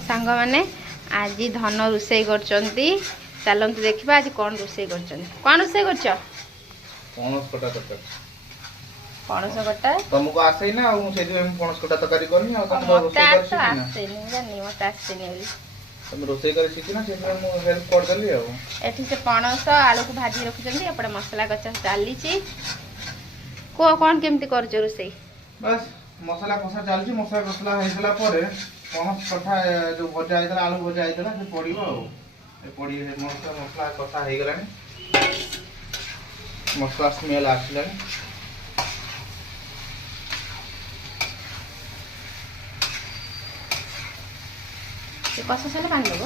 सांग मैंने आज धन रोषे कर चलते देखा आज कौन रोषे कौन रोषे कर पणस कटा तुमको आसे ना पणस कटा तरकारी करनी मत आसेनी तुम रोषे कर शिखना से हेल्प कर देली एठी से पणस आलू को भाजी रखुचंदी एपटे मसला कच्चा चली को कौन केमती कर रोषे बस मसला कषा चलती मसला कषला हो सारा पर पणस कटा जो भजा होता आलू भजा होता से पड़ो पड़ी मसला कषा हो गला मसला स्मेल आसला कषा सारे पानी देव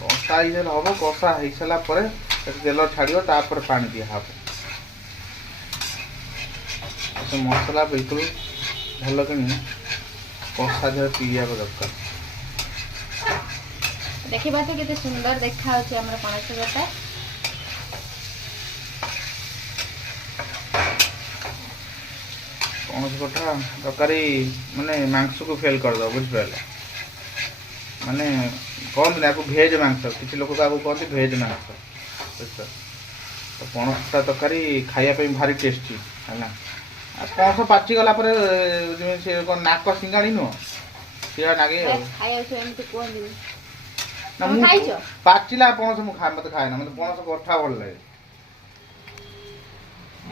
कषा हम कषा हो सारा पर तेल छाड़ तापर पानी दिहब मसला बिल्कुल भल कि कषा देह पीया दरकार देखा तो केते सुंदर देखा पणस कटा पणस कटा तरकारी माने मांस को फेल कर दो बुझे माने कहते आपको भेज मांस किसी लोग कहते भेज मांस बुझ तो पणस कटा तरकारी खायापी भारी टेस्टी है पणस पाचिगला से नाक सिंगाड़ी नुह सीधा नागे पाचिला पणस मत खाए ना मतलब पणस कठा भल लगे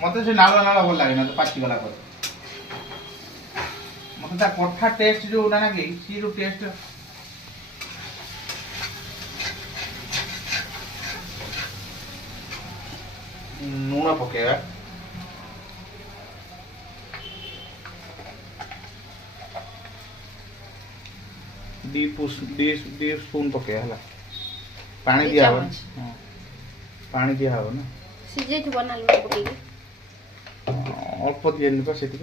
मत से नाल नाल भल लगे ना तो पाचिगला मत कठा टेस्ट जो ना कि सी जो टेस्ट लूण पकेगा दी स्पून पके है पानी दिया हो पानी दिया हो ना सीजे थी बना लूण पके अल्प दियनि पा सेति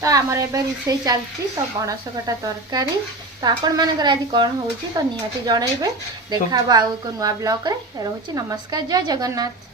तो आमर एबे रोषे चलती तो पणस कटा तरकारी तो आपण मानकर आज कौन होउची तो निहाती जणैबे देखा आउ एक नुआ ब्लॉग रे रहउची नमस्कार जय जगन्नाथ।